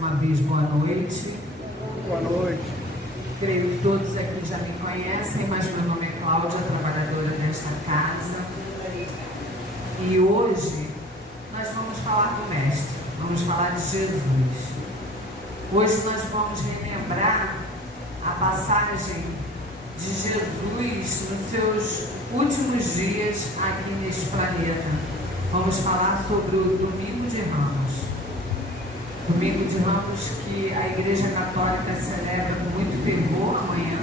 uma vez, boa noite. Boa noite. Creio que todos aqui já me conhecem, mas meu nome é Cláudia, trabalhadora desta casa. E hoje nós vamos falar do Mestre, vamos falar de Jesus. Hoje nós vamos relembrar a passagem de Jesus nos seus últimos dias aqui neste planeta. Vamos falar sobre o Domingo de Ramos. Domingo de Ramos que a Igreja Católica celebra com muito fervor amanhã,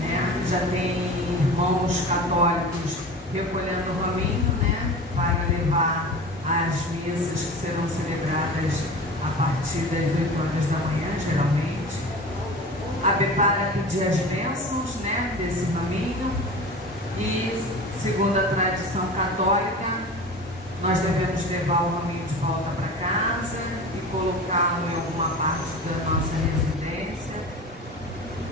né? Já tem irmãos católicos recolhendo o raminho, né? Para levar as missas que serão celebradas a partir das 8 horas da manhã, geralmente. A para pedir as bênçãos, né? Desse raminho. E, segundo a tradição católica, nós devemos levar o raminho de volta para casa e colocá-lo em alguma parte da nossa residência,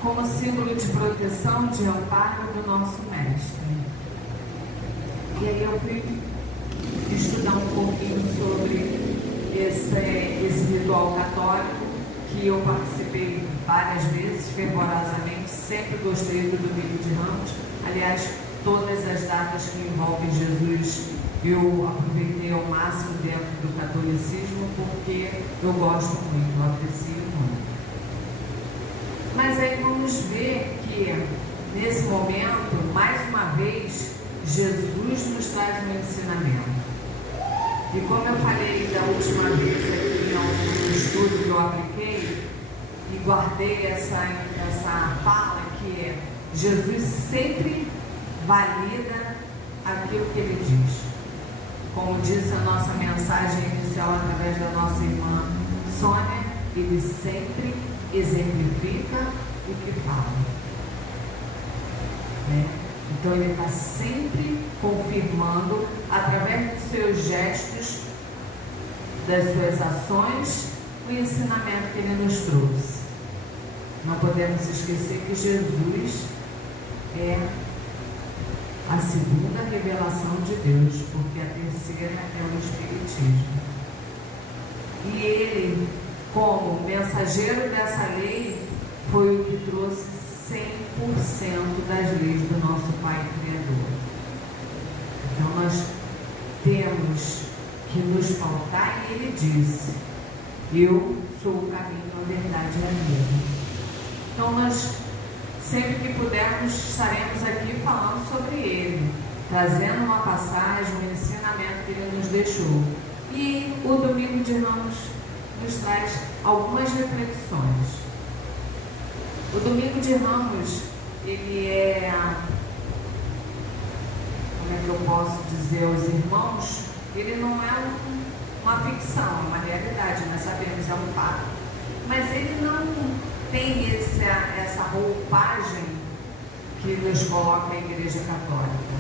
como símbolo de proteção, de amparo do nosso Mestre. E aí eu fui estudar um pouquinho sobre esse ritual católico, que eu participei várias vezes, fervorosamente, sempre gostei do Domingo de Ramos. Aliás, todas as datas que envolvem Jesus eu aproveitei ao máximo dentro do catolicismo, porque eu gosto muito, eu aprecio muito. Mas aí vamos ver que nesse momento, mais uma vez, Jesus nos traz um ensinamento. E como eu falei da última vez aqui no estudo que eu apliquei, e guardei essa fala, que é: Jesus sempre valida aquilo que ele diz. Como disse a nossa mensagem inicial através da nossa irmã Sônia, ele sempre exemplifica o que fala. Né? Então ele está sempre confirmando, através dos seus gestos, das suas ações, o ensinamento que ele nos trouxe. Não podemos esquecer que Jesus é a segunda revelação de Deus, porque a terceira é o Espiritismo. E ele, como mensageiro dessa lei, foi o que trouxe 100% das leis do nosso Pai Criador. Então nós temos que nos pautar, e ele disse: eu sou o caminho, a verdade e a vida. Então nós, sempre que pudermos, estaremos aqui falando sobre ele, trazendo uma passagem, um ensinamento que ele nos deixou. E o Domingo de Ramos nos traz algumas reflexões. O Domingo de Ramos, ele é, como é que eu posso dizer aos irmãos, ele não é uma ficção, é uma realidade, nós sabemos, é um fato. Mas ele não tem essa roupagem que nos coloca a Igreja Católica,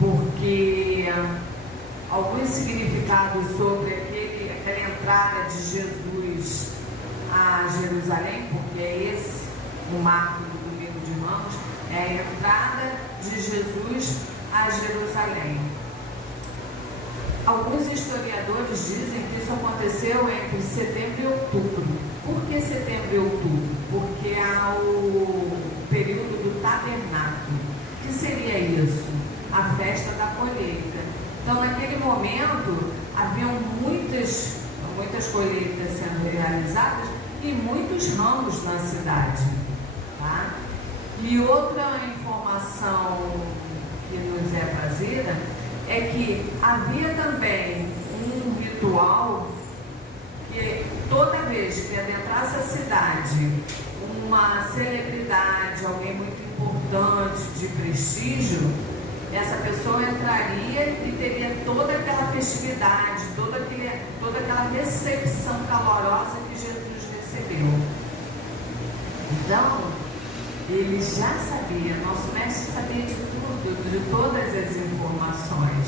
porque alguns significados sobre aquela entrada de Jesus a Jerusalém, porque é esse o marco do Domingo de Ramos, é a entrada de Jesus a Jerusalém. Alguns historiadores dizem que isso aconteceu entre setembro e outubro. Por que setembro e outubro? Porque há o período do tabernáculo. O que seria isso? A festa da colheita. Então, naquele momento, haviam muitas colheitas sendo realizadas e muitos ramos na cidade. Tá? E outra informação que nos é trazida é que havia também um ritual que toda vez que adentrasse a cidade uma celebridade, alguém muito importante, de prestígio, essa pessoa entraria e teria toda aquela festividade, toda aquela recepção calorosa que Jesus recebeu. Então, ele já sabia, nosso mestre sabia de tudo, de todas as informações,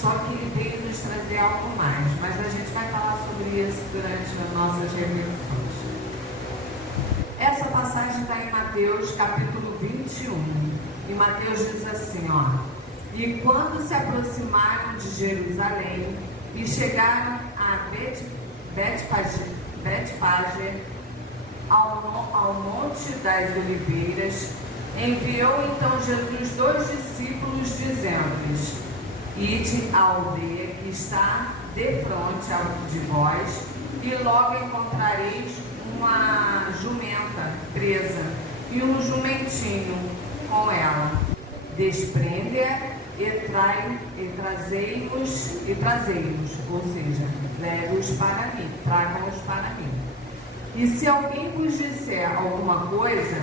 só que ele veio nos trazer algo mais, mas a gente vai falar sobre isso durante as nossas reflexões. Essa passagem está em Mateus capítulo 21, e Mateus diz assim, ó: e quando se aproximaram de Jerusalém e chegaram a Betfagé, Betfage, ao Monte das Oliveiras, enviou então Jesus 2 discípulos, dizendo-lhes: ide à aldeia que está defronte de vós, e logo encontrareis uma jumenta presa e um jumentinho com ela. Desprende-a e trazei-os, ou seja, leve-os para mim, tragam-os para mim. E se alguém vos disser alguma coisa,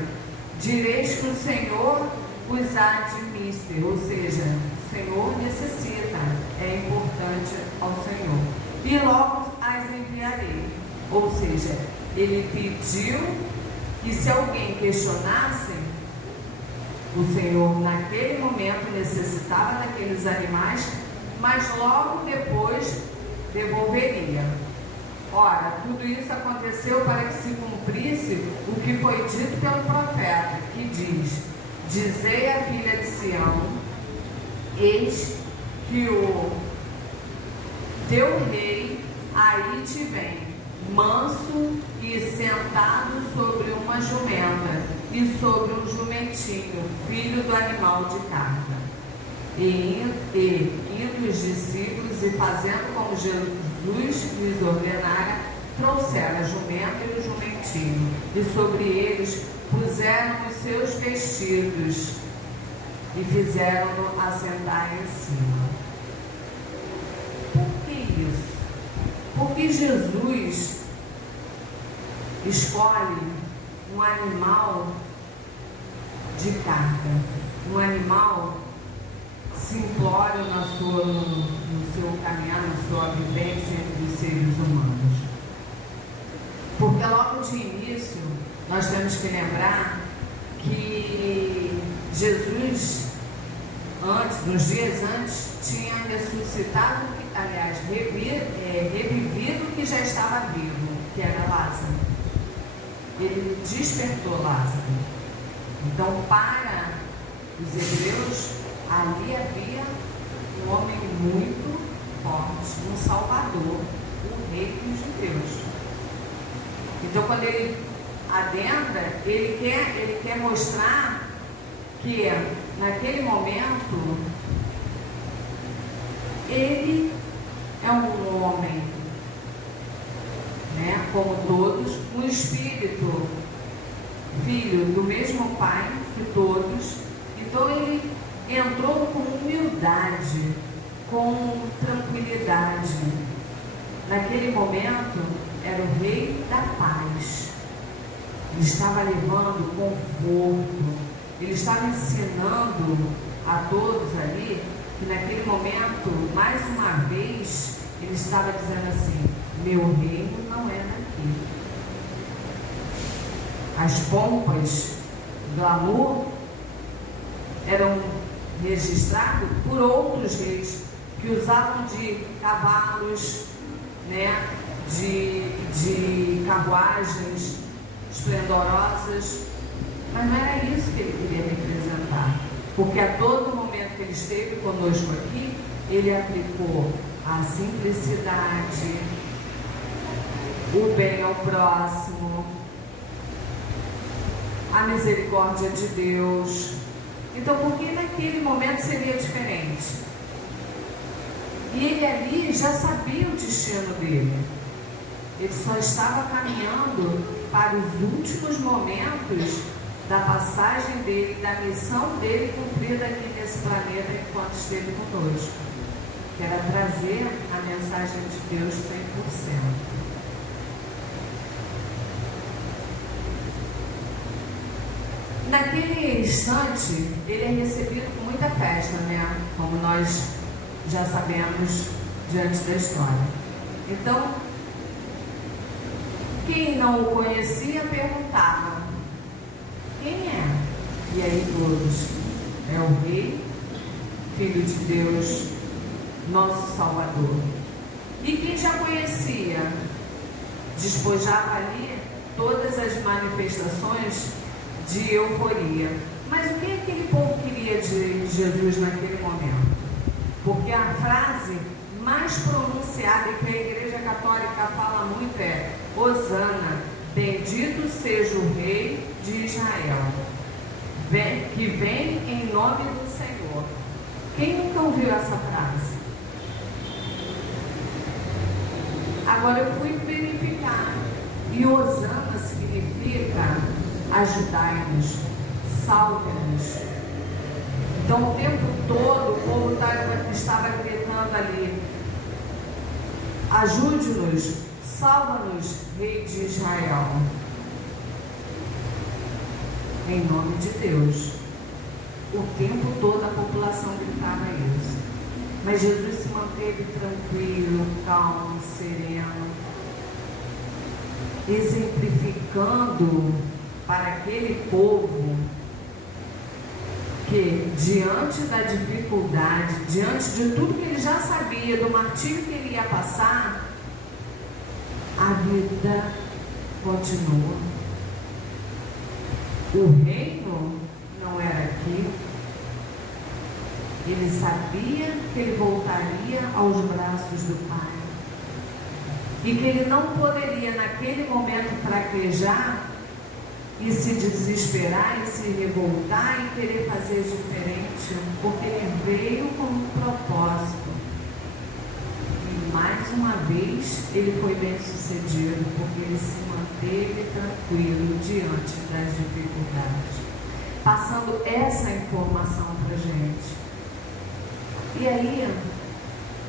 direis que o Senhor vos há de mister, ou seja, o Senhor necessita, é importante ao Senhor, e logo as enviarei. Ou seja, ele pediu, e se alguém questionasse, o Senhor naquele momento necessitava daqueles animais, mas logo depois devolveria. Ora, tudo isso aconteceu para que se cumprisse o que foi dito pelo profeta, que diz: dizei à filha de Sião, eis que o teu rei aí te vem, manso e sentado sobre uma jumenta e sobre um jumentinho, filho do animal de carga. E indo os discípulos e fazendo como Jesus lhes ordenara, trouxeram a jumenta e o jumentinho, e sobre eles puseram os seus vestidos e fizeram-no assentar em cima. Por que isso? Porque Jesus escolhe um animal de carga, um animal simplório no seu caminhar, na sua vivência entre os seres humanos. Porque logo de início, nós temos que lembrar que Jesus, nos dias antes, tinha ressuscitado, aliás, revivido o que já estava vivo, que era Lázaro. Ele despertou Lázaro. Então, para os hebreus, ali havia um homem muito forte, um Salvador, o Rei dos Judeus. Então, quando ele adentra, ele quer mostrar que naquele momento ele é um homem, né, como todos, um espírito, filho do mesmo Pai que todos. Então ele entrou com humildade, com tranquilidade. Naquele momento era o Rei da Paz. Ele estava levando conforto, ele estava ensinando a todos ali que naquele momento, mais uma vez, ele estava dizendo assim: meu reino não é daqui. As pompas do amor eram registradas por outros reis que usavam de cavalos, né, de carruagens esplendorosas, mas não era isso que ele queria representar, porque a todo momento que ele esteve conosco aqui, ele aplicou a simplicidade, o bem ao próximo, a misericórdia de Deus. Então, por que naquele momento seria diferente? E ele ali já sabia o destino dele. Ele só estava caminhando para os últimos momentos da passagem dele, da missão dele cumprida aqui nesse planeta enquanto esteve conosco, que era trazer a mensagem de Deus 100%. Naquele instante, ele é recebido com muita festa, né? Como nós já sabemos diante da história. Então, quem não o conhecia perguntava: quem é? E aí todos: é o Rei, Filho de Deus, nosso Salvador. E quem já conhecia, despojava ali todas as manifestações de euforia. Mas o que aquele povo queria de Jesus naquele momento? Porque a frase mais pronunciada, e que a Igreja Católica fala muito, é: Hosana, bendito seja o Rei de Israel, que vem em nome do Senhor. Quem nunca ouviu essa frase? Agora eu fui verificar, e Hosana significa ajudai-nos, salve-nos. Então o tempo todo o povo estava gritando ali: ajude-nos, salva-nos, Rei de Israel. Em nome de Deus. O tempo todo a população gritava isso. Mas Jesus se manteve tranquilo, calmo, sereno, exemplificando para aquele povo que, diante da dificuldade, diante de tudo que ele já sabia, do martírio que ele ia passar, a vida continua. O reino não era aqui. Ele sabia que ele voltaria aos braços do Pai. E que ele não poderia, naquele momento, fraquejar e se desesperar e se revoltar e querer fazer diferente, porque ele veio com um propósito. E mais uma vez ele foi bem sucedido, porque ele se manteve tranquilo diante das dificuldades, passando essa informação para a gente. E aí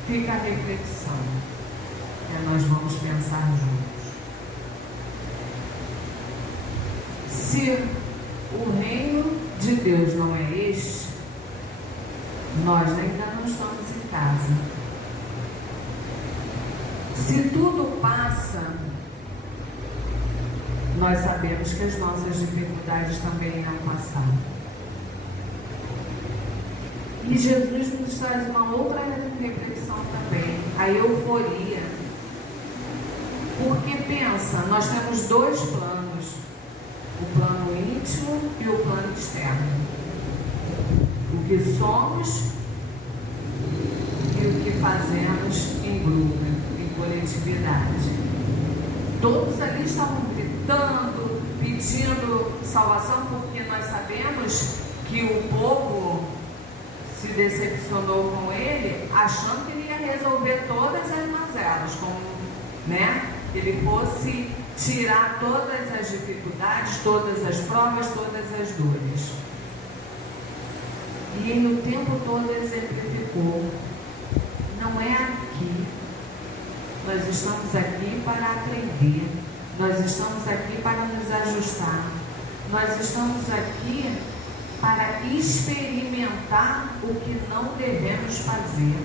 fica a reflexão, nós vamos pensar juntos. Se o reino de Deus não é este, nós ainda não estamos em casa. Se tudo passa, nós sabemos que as nossas dificuldades também irão passar. E Jesus nos traz uma outra reflexão também, a euforia. Porque pensa, nós temos dois planos, o plano íntimo e o plano externo. O que somos e o que fazemos em grupo, em coletividade. Todos ali estavam gritando, pedindo salvação, porque nós sabemos que o povo se decepcionou com ele, achando que ele ia resolver todas as mazelas, como, ele fosse tirar todas as dificuldades, todas as provas, todas as dores. E ele o tempo todo exemplificou: não é aqui, nós estamos aqui para aprender, nós estamos aqui para nos ajustar, nós estamos aqui para experimentar o que não devemos fazer.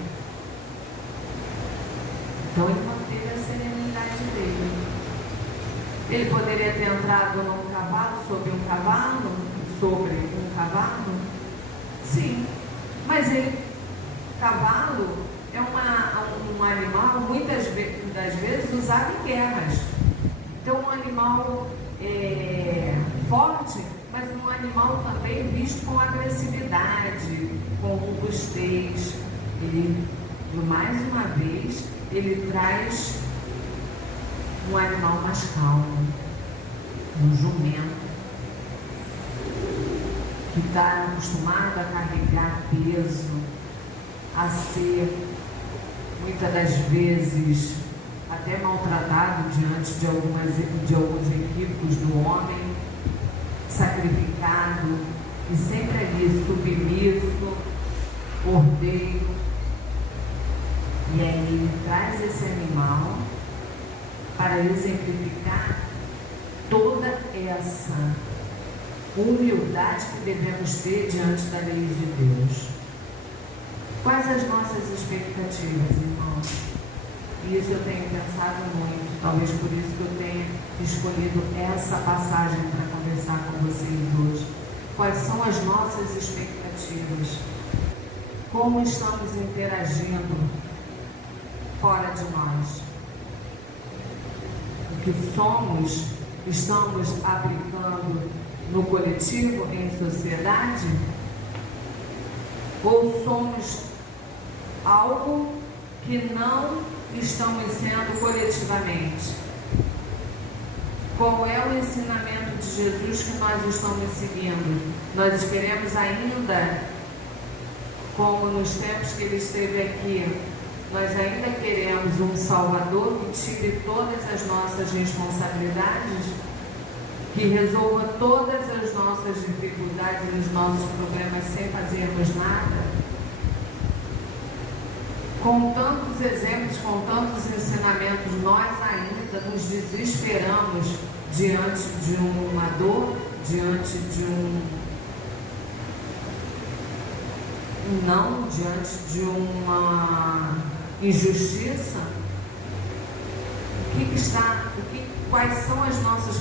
Então ele manteve a serenidade dele. Ele poderia ter entrado num cavalo, sobre um cavalo? Sim, mas cavalo é um animal muitas das vezes usado em guerras. Então um animal forte, mas um animal também visto com agressividade, com robustez. Ele, mais uma vez, ele traz um animal mais calmo, um jumento, que está acostumado a carregar peso, a ser, muitas das vezes, até maltratado diante de alguns equívocos do homem, sacrificado e sempre ali submisso, ordeiro. E aí ele traz esse animal para exemplificar toda essa humildade que devemos ter diante da lei de Deus. Quais as nossas expectativas, irmãos? E isso eu tenho pensado muito, talvez por isso que eu tenha escolhido essa passagem para conversar com vocês hoje. Quais são as nossas expectativas? Como estamos interagindo fora de nós? O que somos, estamos aplicando no coletivo, em sociedade? Ou somos algo que não estamos sendo coletivamente? qual é o ensinamento de Jesus que nós estamos seguindo? Nós queremos ainda, como nos tempos que ele esteve aqui, nós ainda queremos um Salvador que tire todas as nossas responsabilidades, que resolva todas as nossas dificuldades e os nossos problemas sem fazermos nada? Com tantos exemplos, com tantos ensinamentos, nós ainda nos desesperamos diante de uma dor, diante de diante de uma injustiça. Quais são as nossas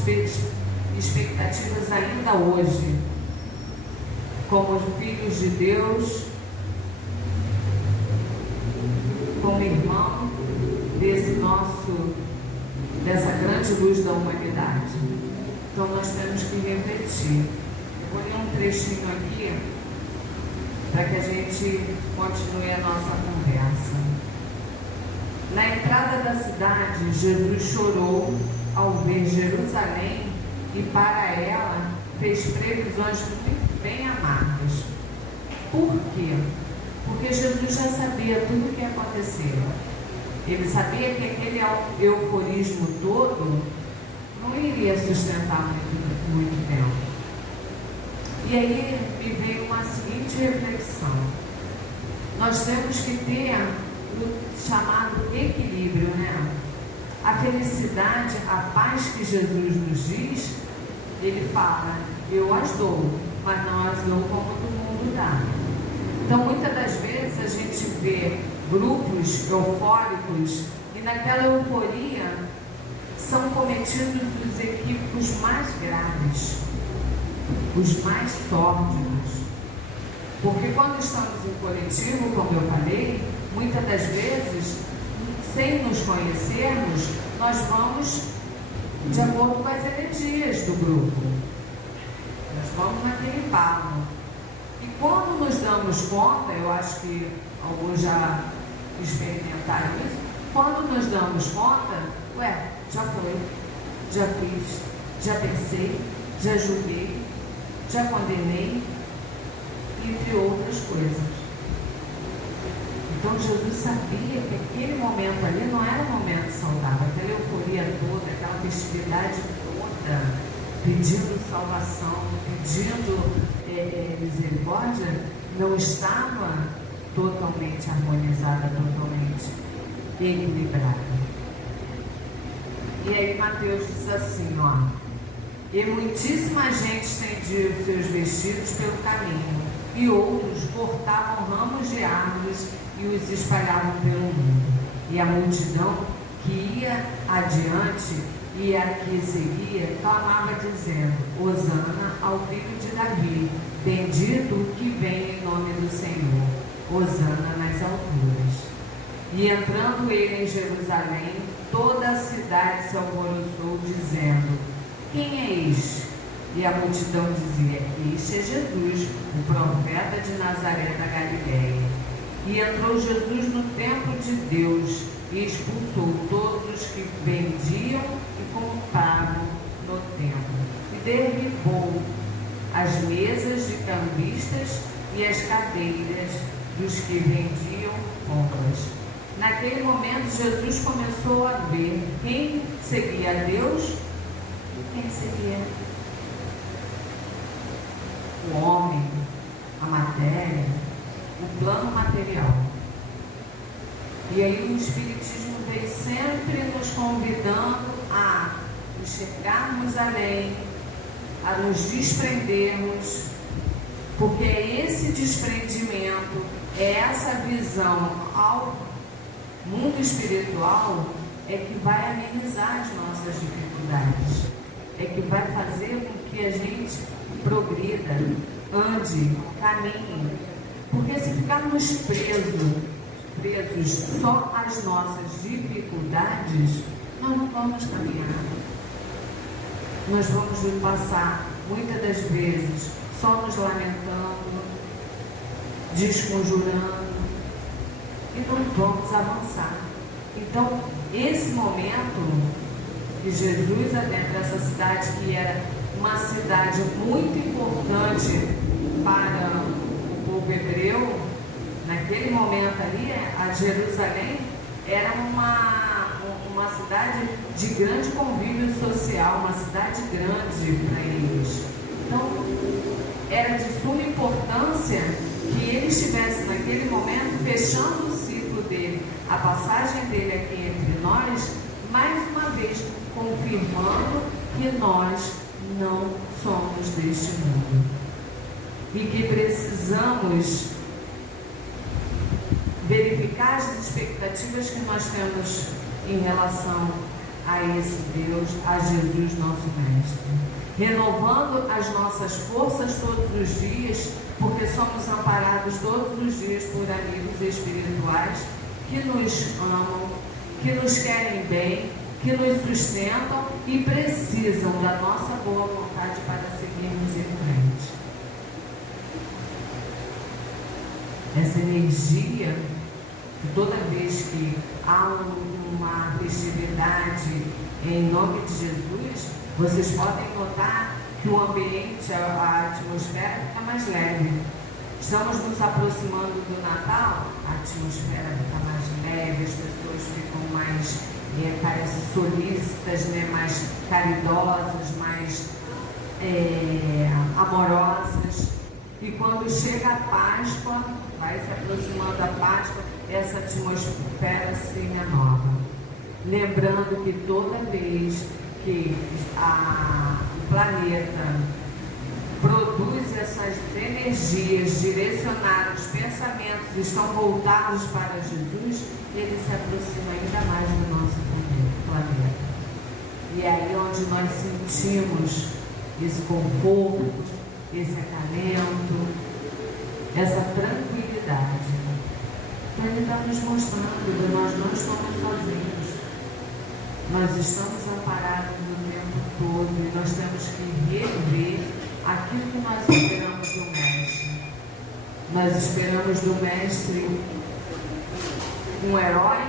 expectativas ainda hoje, como filhos de Deus, como irmão dessa grande luz da humanidade? Então nós temos que refletir. Vou ler um trechinho aqui para que a gente continue a nossa conversa. Na entrada da cidade, Jesus chorou ao ver Jerusalém e para ela fez previsões muito bem amargas. Por quê? Porque Jesus já sabia tudo o que ia acontecer. Ele sabia que aquele euforismo todo não iria sustentar muito tempo. E aí me veio uma seguinte reflexão: nós temos que ter o chamado equilíbrio, né? A felicidade, a paz que Jesus nos diz, ele fala: eu as dou, mas não as dou como todo mundo dá. Então muitas das vezes a gente vê grupos eufóricos e naquela euforia são cometidos os equívocos mais graves, os mais sórdidos. Porque quando estamos em coletivo, como eu falei, muitas das vezes, sem nos conhecermos, nós vamos de acordo com as energias do grupo. Nós vamos naquele embalo. E quando nos damos conta, eu acho que alguns já experimentaram isso, quando nos damos conta, já foi, já fiz, já pensei, já julguei, já condenei, entre outras coisas. Então Jesus sabia que aquele momento ali não era um momento saudável, aquela euforia toda, aquela festividade toda, pedindo salvação, pedindo misericórdia, não estava totalmente harmonizada, totalmente equilibrada. E aí Mateus diz assim, e muitíssima gente estendia os seus vestidos pelo caminho, e outros cortavam ramos de árvores e os espalhavam pelo mundo. E a multidão que ia adiante e a que seguia clamava dizendo: Hosana ao filho de Davi, bendito o que vem em nome do Senhor, Hosana nas alturas. E entrando ele em Jerusalém, toda a cidade se alvoroçou, dizendo: quem é este? E a multidão dizia: este é Jesus, o profeta de Nazaré da Galileia. E entrou Jesus no templo de Deus e expulsou todos os que vendiam e compravam no templo. E derribou as mesas de cambistas e as cadeiras dos que vendiam compras. Naquele momento, Jesus começou a ver quem seguia a Deus e quem seguia o homem, a matéria, o plano material. E aí o Espiritismo veio sempre nos convidando a enxergarmos além, a nos desprendermos, porque é esse desprendimento, é essa visão ao mundo espiritual é que vai amenizar as nossas dificuldades, é que vai fazer com que a gente progrida, ande, caminhe. Porque se ficarmos presos só às nossas dificuldades, nós não vamos caminhar. Nós vamos passar, muitas das vezes, só nos lamentando, desconjurando, e não vamos avançar. Então, esse momento que Jesus adentra essa cidade, que era uma cidade muito importante para o povo hebreu. Naquele momento ali, a Jerusalém era uma cidade de grande convívio social, uma cidade grande para eles. Então, era de suma importância que ele estivesse naquele momento fechando o ciclo dele, a passagem dele aqui entre nós, mais uma vez confirmando que nós não somos deste mundo e que precisamos verificar as expectativas que nós temos em relação a esse Deus, a Jesus, nosso Mestre, renovando as nossas forças todos os dias, porque somos amparados todos os dias por amigos espirituais que nos amam, que nos querem bem, que nos sustentam e precisam da nossa boa vontade para seguirmos em frente. Essa energia, toda vez que há uma festividade em nome de Jesus, vocês podem notar que o ambiente, a atmosfera fica mais leve. Estamos nos aproximando do Natal, a atmosfera fica mais leve, as pessoas ficam mais solícitas, né? Mais caridosas, mais amorosas. E quando chega a Páscoa, vai se aproximando a Páscoa, essa atmosfera se renova. Lembrando que toda vez que o planeta produz essas energias direcionadas, os pensamentos estão voltados para Jesus, ele se aproxima ainda mais do nosso planeta. E é aí onde nós sentimos esse conforto, esse acalento, essa tranquilidade. Então ele está nos mostrando que nós não estamos sozinhos. Nós estamos amparados o tempo todo e nós temos que rever aquilo que nós esperamos do Mestre. Nós esperamos do Mestre um herói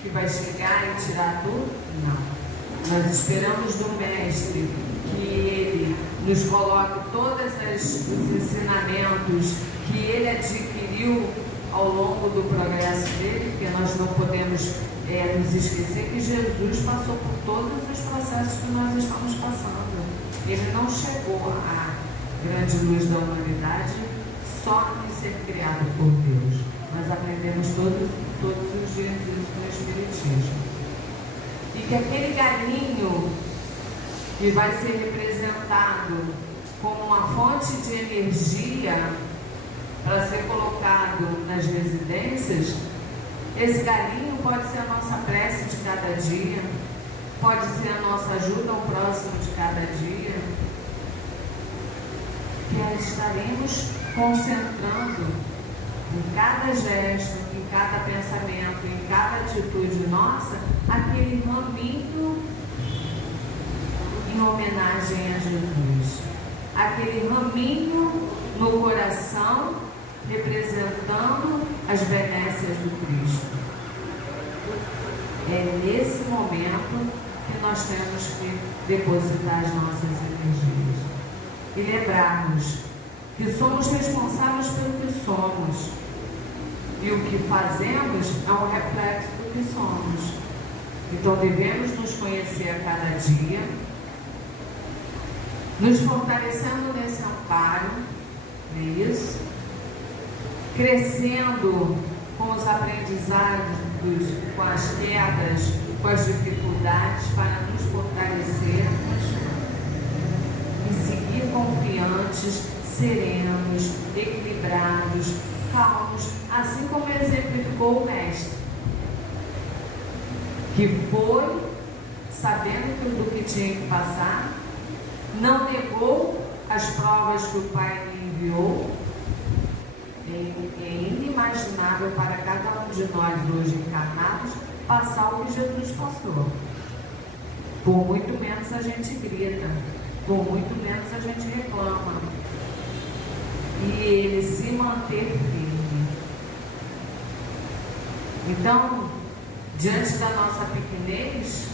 que vai chegar e tirar tudo? Não. Nós esperamos do Mestre que ele nos coloque todos os ensinamentos que ele adquiriu ao longo do progresso dele, porque nós não podemos nos esquecer que Jesus passou por todos os processos que nós estamos passando. Ele não chegou à grande luz da humanidade só em ser criado por Deus. Nós aprendemos todos os dias isso no Espiritismo. E que aquele galinho que vai ser representado como uma fonte de energia para ser colocado nas residências, esse galinho pode ser a nossa prece de cada dia, pode ser a nossa ajuda ao próximo de cada dia, que estaremos concentrando em cada gesto, em cada pensamento, em cada atitude nossa, aquele raminho em homenagem a Jesus, aquele raminho no coração representando as benécias do Cristo. É nesse momento que nós temos que depositar as nossas energias e lembrarmos que somos responsáveis pelo que somos e o que fazemos é um reflexo do que somos. Então devemos nos conhecer a cada dia, nos fortalecendo nesse amparo, não é isso? Crescendo com os aprendizados, com as quedas, com as dificuldades, para nos fortalecermos e seguir confiantes, serenos, equilibrados, calmos, assim como exemplificou o Mestre, que foi sabendo do que tinha que passar, não negou as provas que o Pai lhe enviou. É inimaginável para cada um de nós hoje encarnados passar o que Jesus passou. Por muito menos a gente grita, por muito menos a gente reclama. E ele se manter firme. Então, diante da nossa pequenez,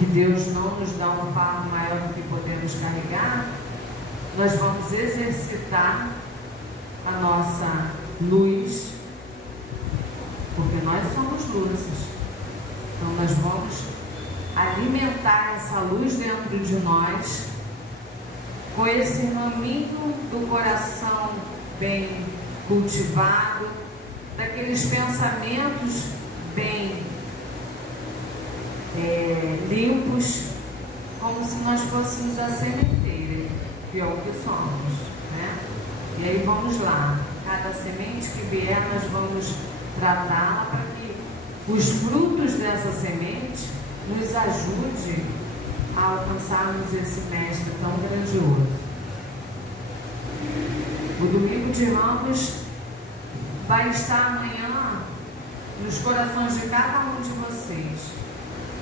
que Deus não nos dá um fardo maior do que podemos carregar, nós vamos exercitar a nossa luz, porque nós somos luzes. Então nós vamos alimentar essa luz dentro de nós com esse raminho do coração bem cultivado, daqueles pensamentos bem limpos, como se nós fôssemos a sementeira, que é o que somos, né? E aí vamos lá, cada semente que vier nós vamos tratá-la para que os frutos dessa semente nos ajude a alcançarmos esse mestre tão grandioso. O domingo de Ramos vai estar amanhã nos corações de cada um de vocês,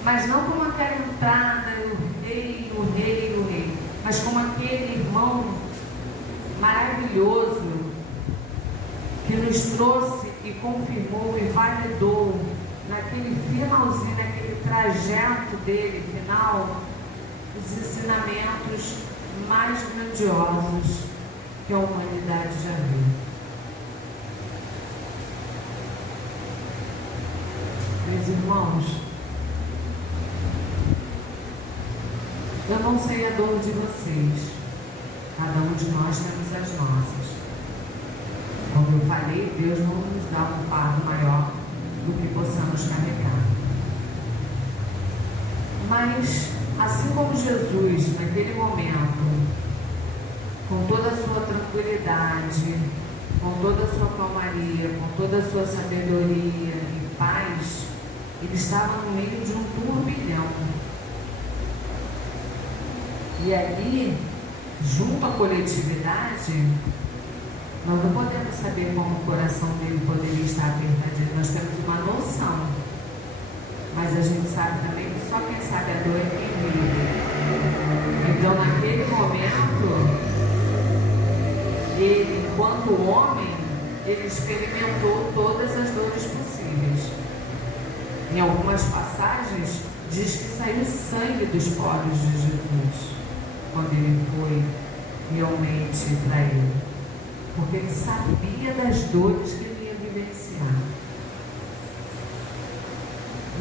mas não como aquela entrada, o rei, mas como aquele irmão maravilhoso que nos trouxe e confirmou e validou naquele finalzinho, naquele trajeto dele final, os ensinamentos mais grandiosos que a humanidade já viu. Meus irmãos, eu não sei a dor de vocês, cada um de nós temos as nossas. Como eu falei, Deus não nos dá um fardo maior do que possamos carregar. Mas, assim como Jesus, naquele momento, com toda a sua tranquilidade, com toda a sua calmaria, com toda a sua sabedoria e paz, ele estava no meio de um turbilhão. E ali, junto à coletividade, nós não podemos saber como o coração dele poderia estar apertadinho. Nós temos uma noção, mas a gente sabe também que só quem sabe a dor é quem vive. Então, naquele momento, ele, enquanto homem, ele experimentou todas as dores possíveis. Em algumas passagens, diz que saiu sangue dos poros de Jesus, quando ele foi realmente para ele. Porque ele sabia das dores que ele ia vivenciar.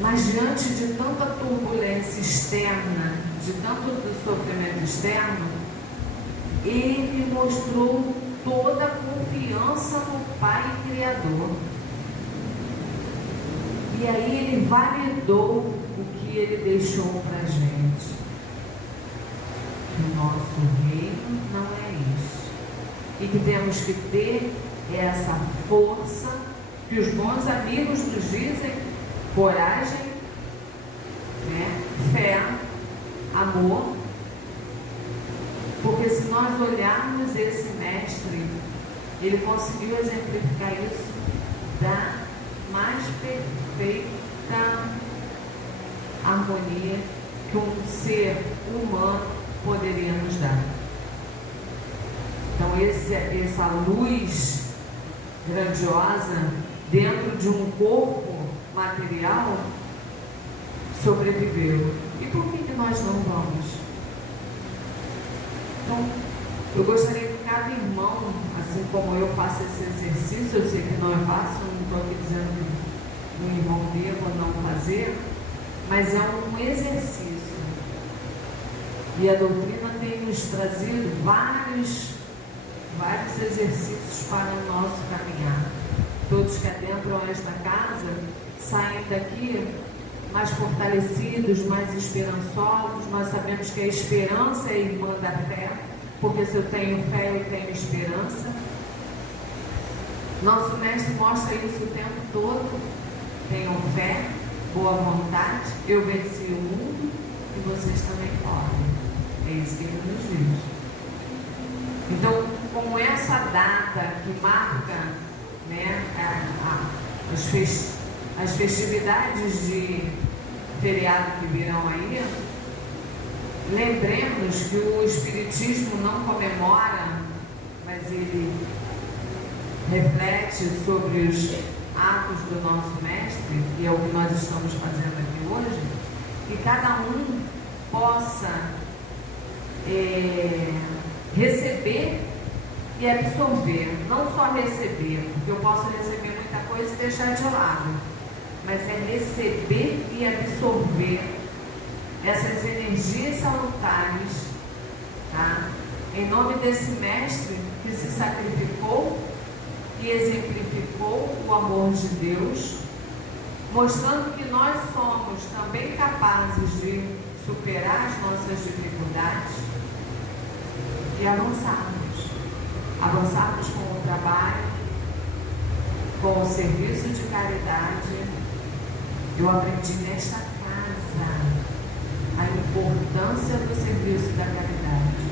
Mas diante de tanta turbulência externa, de tanto do sofrimento externo, ele mostrou toda a confiança no Pai Criador. E aí ele validou o que ele deixou para a gente. O nosso reino não é isso. E que temos que ter essa força que os bons amigos nos dizem: coragem, né? Fé, amor. Porque se nós olharmos esse mestre, ele conseguiu exemplificar isso da mais perfeita harmonia que um ser humano poderia nos dar. Então essa luz grandiosa dentro de um corpo material sobreviveu. E por que nós não vamos? Então, eu gostaria que cada irmão, assim como eu faço esse exercício, eu sei que não é fácil, não estou aqui dizendo que um irmão deva ou não fazer, mas é um exercício. E a doutrina tem nos trazido vários exercícios para o nosso caminhar. Todos que adentram esta casa saem daqui mais fortalecidos, mais esperançosos. Nós sabemos que a esperança é irmã da fé, porque se eu tenho fé, eu tenho esperança. Nosso mestre mostra isso o tempo todo. Tenham fé, boa vontade, eu venci o mundo e vocês também podem. É isso que ele nos diz. Então, como essa data que marca, né, as festividades de feriado que virão aí, lembremos que o Espiritismo não comemora, mas ele reflete sobre os atos do nosso mestre, e é o que nós estamos fazendo aqui hoje. que cada um possa receber e absorver, não só receber, porque eu posso receber muita coisa e deixar de lado, mas é receber e absorver essas energias salutares, tá? Em nome desse mestre que se sacrificou e exemplificou o amor de Deus, mostrando que nós somos também capazes de superar as nossas dificuldades e avançarmos com o trabalho, com o serviço de caridade. Eu aprendi nesta casa a importância do serviço da caridade.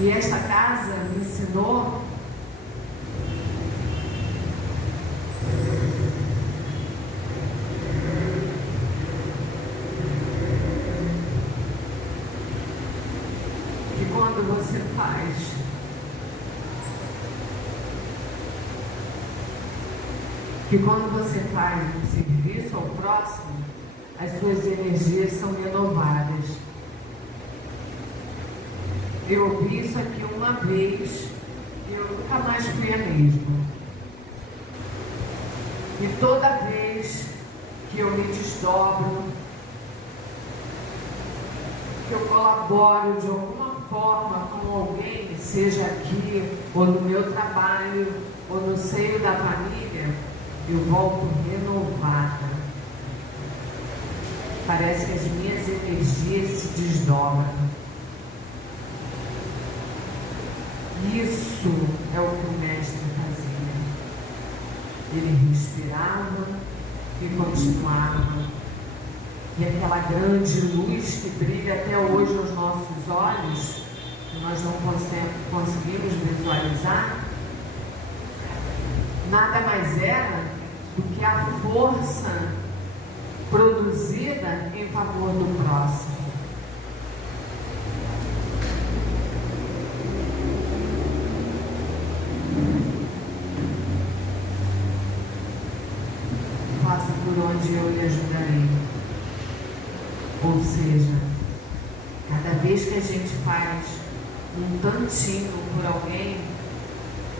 E esta casa me ensinou que quando você faz um serviço ao próximo, as suas energias são renovadas. Eu ouvi isso aqui uma vez e eu nunca mais fui a mesma. E toda vez que eu me desdobro, que eu colaboro de alguma forma com alguém, seja aqui, ou no meu trabalho, ou no seio da família, eu volto renovada. Parece que as minhas energias se desdobram. Isso é o que o mestre fazia. Ele respirava e continuava. E aquela grande luz que brilha até hoje aos nossos olhos, que nós não conseguimos visualizar, nada mais era do que a força produzida em favor do próximo. Faça por onde eu lhe ajudarei. Ou seja, cada vez que a gente faz um tantinho por alguém,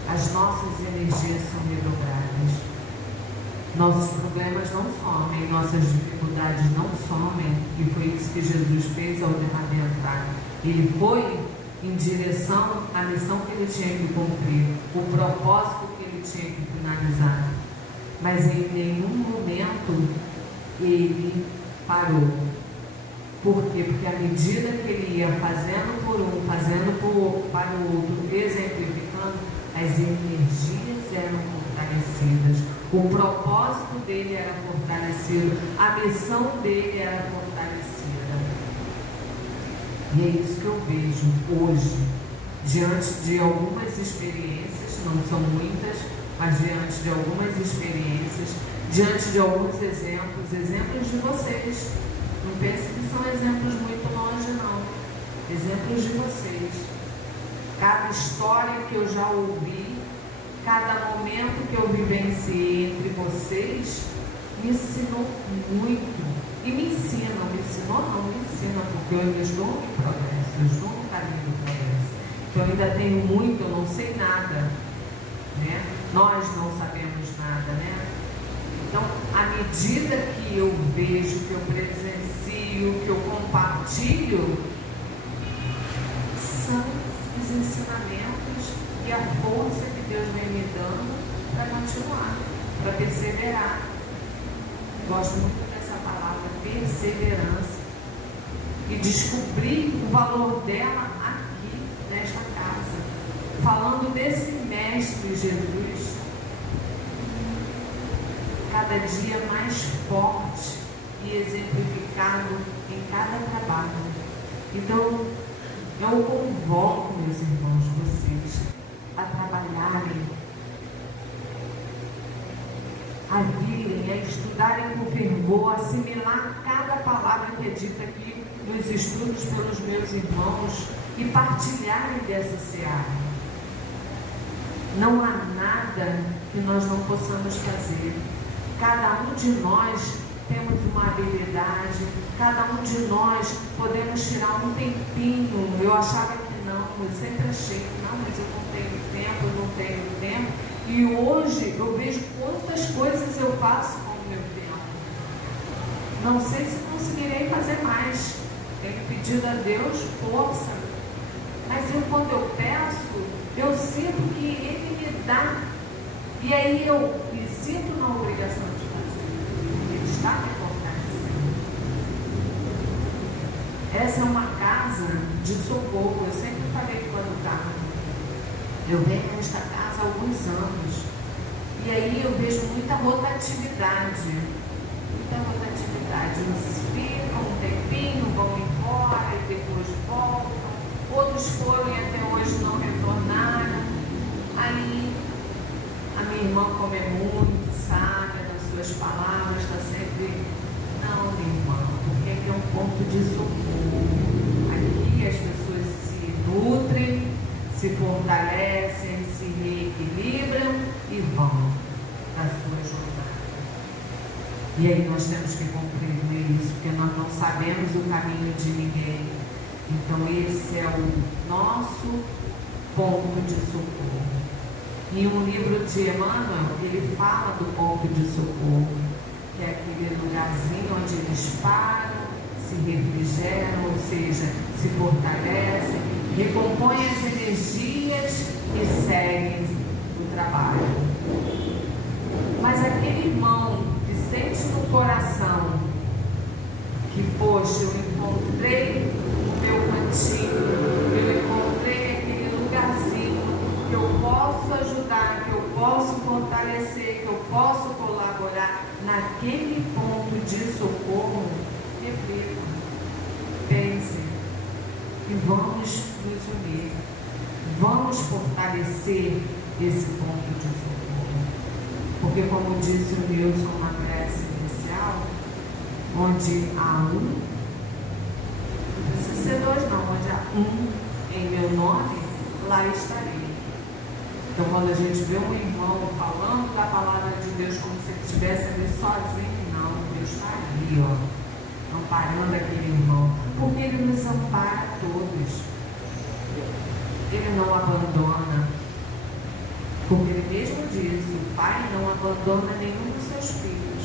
as nossas energias são redobradas. Nossos problemas não somem, nossas dificuldades não somem, e foi isso que Jesus fez ao adentrar. Ele foi em direção à missão que ele tinha que cumprir, o propósito que ele tinha que finalizar. Mas em nenhum momento ele parou. Por quê? Porque à medida que ele ia fazendo por um, fazendo para o outro, exemplificando, as energias eram fortalecidas. O propósito dele era fortalecido, a missão dele era fortalecida. E é isso que eu vejo hoje, diante de algumas experiências, não são muitas, mas diante de algumas experiências, diante de alguns exemplos de vocês. Não pense que são exemplos muito longe, não. Exemplos de vocês. Cada história que eu já ouvi, cada momento que eu vivenciei entre vocês, me ensinou muito. E me ensina, porque eu ainda estou em progresso, eu estou no caminho do progresso. Eu ainda tenho muito, eu não sei nada, né? Nós não sabemos nada, né? Então, à medida que eu vejo, que eu presencio, que eu compartilho, são os ensinamentos e a força que Deus vem me dando para continuar, para perseverar. Gosto muito dessa palavra, perseverança. E descobrir o valor dela aqui, nesta casa. Falando desse Mestre Jesus, cada dia mais forte e exemplificado em cada trabalho. Então, eu convoco, meus irmãos, vocês a trabalharem, a virem, a estudarem com fervor, a assimilar cada palavra que é dita aqui nos estudos pelos meus irmãos e partilharem dessa seara. Não há nada que nós não possamos fazer. Cada um de nós temos uma habilidade, cada um de nós podemos tirar um tempinho. Eu achava que não, eu sempre achei que não, mas eu não tenho tempo, eu não tenho tempo. E hoje eu vejo quantas coisas eu faço com o meu tempo. Não sei se conseguirei fazer mais. Tenho pedido a Deus força. Mas quando eu peço, eu sinto que Ele me dá. E aí eu me sinto na obrigação de fazer. Ele está me fortalecendo. Essa é uma casa de socorro. Eu sempre falei quando estava. Eu venho nesta casa há alguns anos. E aí eu vejo muita rotatividade. Muita rotatividade. Uns ficam um tempinho, vão embora e depois voltam. Outros foram e até hoje não retornaram. Aí a minha irmã, como é muito sábia nas suas palavras, está sempre, não, minha irmã, porque aqui é um ponto de socorro. Aqui as pessoas se nutrem, se fortalecem, se reequilibram e vão para a sua jornada. E aí nós temos que compreender isso, porque nós não sabemos o caminho de ninguém. Então esse é o nosso ponto de socorro. Em um livro de Emmanuel, ele fala do ponto de socorro, que é aquele lugarzinho onde eles param, se refrigeram, ou seja, se fortalecem, recompõem as energias e seguem o trabalho. Mas aquele irmão que sente no coração que, poxa, eu encontrei o meu cantinho, eu encontrei aquele lugarzinho que eu posso ajudar, que eu posso fortalecer, que eu posso colaborar naquele ponto de socorro, reflita, pense e vamos nos unir, vamos fortalecer esse ponto de socorro, porque como disse o Nilson na prece inicial, onde há um, não precisa ser dois não, onde há um em meu nome, lá estarei. Então quando a gente vê um irmão falando da palavra de Deus como se ele estivesse ali sozinho, não, Deus está ali, ó, amparando aquele irmão, porque Ele nos ampara a todos. Ele não abandona, porque Ele mesmo diz, o Pai não abandona nenhum dos seus filhos.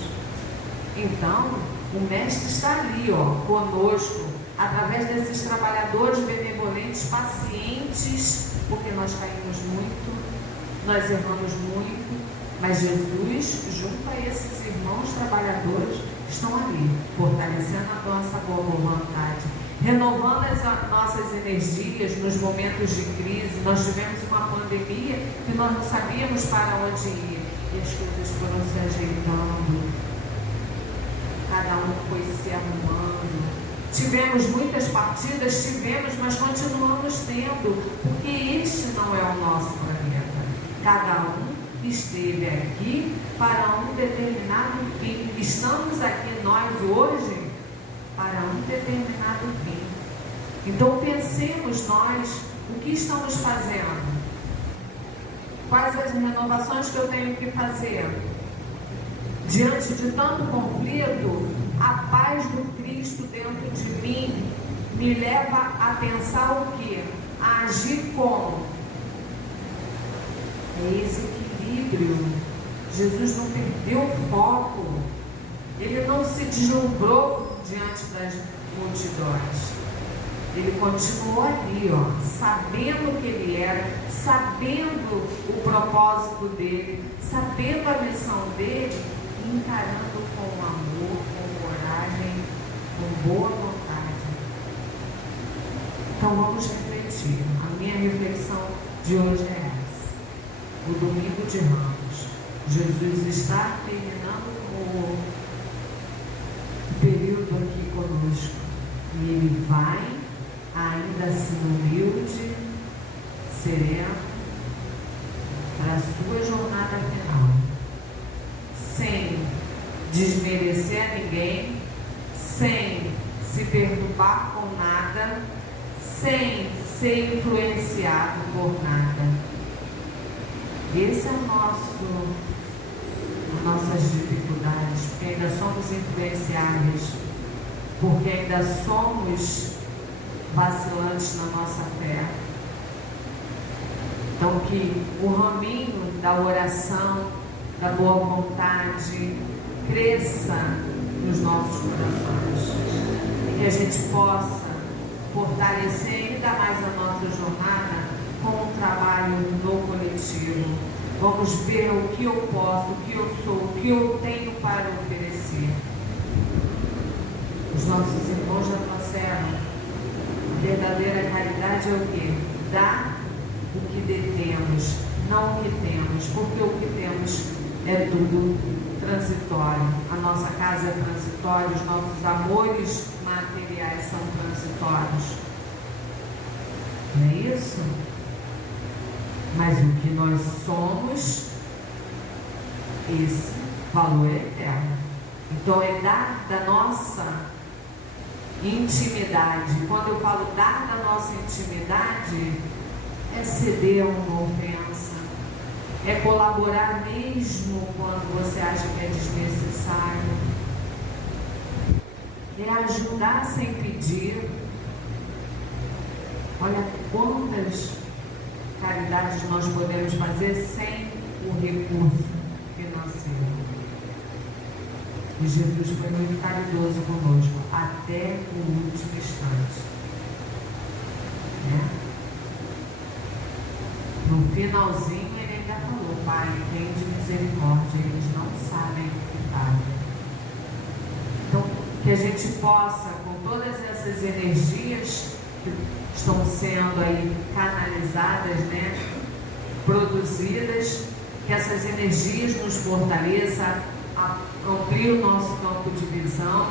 Então, o Mestre está ali, ó, conosco, através desses trabalhadores benevolentes, pacientes, porque nós caímos muito, nós erramos muito, mas Jesus, junto a esses irmãos trabalhadores, estão ali, fortalecendo a nossa boa vontade, renovando as nossas energias nos momentos de crise. Nós tivemos uma pandemia que nós não sabíamos para onde ir, e as coisas foram se ajeitando, cada um foi se arrumando. Tivemos muitas partidas, mas continuamos tendo, porque este não é o nosso planeta. Cada um esteve aqui para um determinado fim. Estamos aqui nós hoje para um determinado fim. Então pensemos nós, o que estamos fazendo? Quais as renovações que eu tenho que fazer? Diante de tanto conflito, a paz do Cristo dentro de mim me leva a pensar o quê? A agir como? É esse equilíbrio. Jesus não perdeu o foco. Ele não se deslumbrou diante das multidões. Ele continuou ali, ó, sabendo o que ele era, sabendo o propósito dele, sabendo a missão dele, encarando com amor, com coragem, com boa vontade. Então vamos refletir. A minha reflexão de hoje é essa. O domingo de Ramos. Jesus está terminando o período aqui conosco. E Ele vai, ainda assim humilde, sereno, para a sua jornada final. Sem desmerecer a ninguém, sem se perturbar com nada, sem ser influenciado por nada. Esse é a nossas dificuldades, porque ainda somos influenciáveis, porque ainda somos vacilantes na nossa fé. Então que o raminho da oração, da boa vontade, cresça nos nossos corações, e que a gente possa fortalecer ainda mais a nossa jornada com um trabalho no coletivo. Vamos ver o que eu posso, o que eu sou, o que eu tenho para oferecer. Os nossos irmãos já trouxeram. A verdadeira caridade é o quê? Dar o que detemos, não o que temos, porque o que temos é tudo transitório. A nossa casa é transitória, os nossos amores materiais são transitórios. Não é isso? Mas o que nós somos, esse valor é eterno. Então é dar da nossa intimidade. Quando eu falo dar da nossa intimidade, é ceder a uma ofensa, é colaborar mesmo quando você acha que é desnecessário, é ajudar sem pedir. Olha quantas caridades nós podemos fazer sem o recurso financeiro. E Jesus foi muito caridoso conosco até o último instante, né? No finalzinho ele ainda falou: Pai, tende misericórdia, eles não sabem o que fazem. Então, que a gente possa, com todas essas energias que estão sendo aí canalizadas, né, produzidas, que essas energias nos fortaleçam, amplie o nosso campo de visão,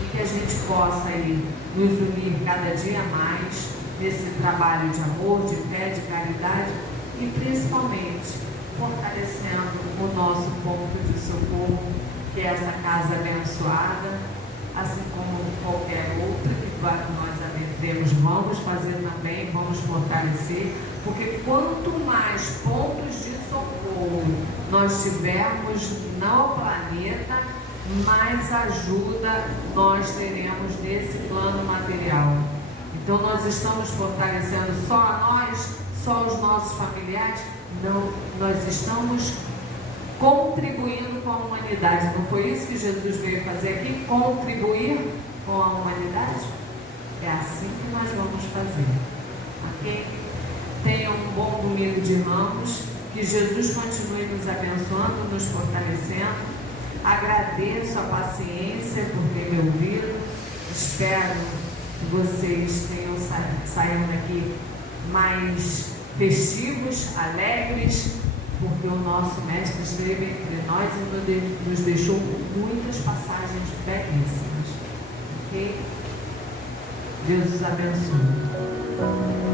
e que a gente possa aí nos unir cada dia mais nesse trabalho de amor, de fé, de caridade, e principalmente fortalecendo o nosso ponto de socorro, que é essa casa abençoada, assim como qualquer outra que nós vamos fazer também, vamos fortalecer, porque quanto mais pontos de socorro nós tivermos no planeta, mais ajuda nós teremos nesse plano material. Então nós estamos fortalecendo só a nós, só os nossos familiares? Não, nós estamos contribuindo com a humanidade. Não foi isso que Jesus veio fazer aqui? Contribuir com a humanidade? É assim que nós vamos fazer. Ok? Tenham um bom domingo de Ramos. Que Jesus continue nos abençoando, nos fortalecendo. Agradeço a paciência por ter me ouvido. Espero que vocês tenham saído daqui mais festivos, alegres, porque o nosso Mestre esteve entre nós e nos deixou muitas passagens belíssimas. Ok? Deus os abençoe.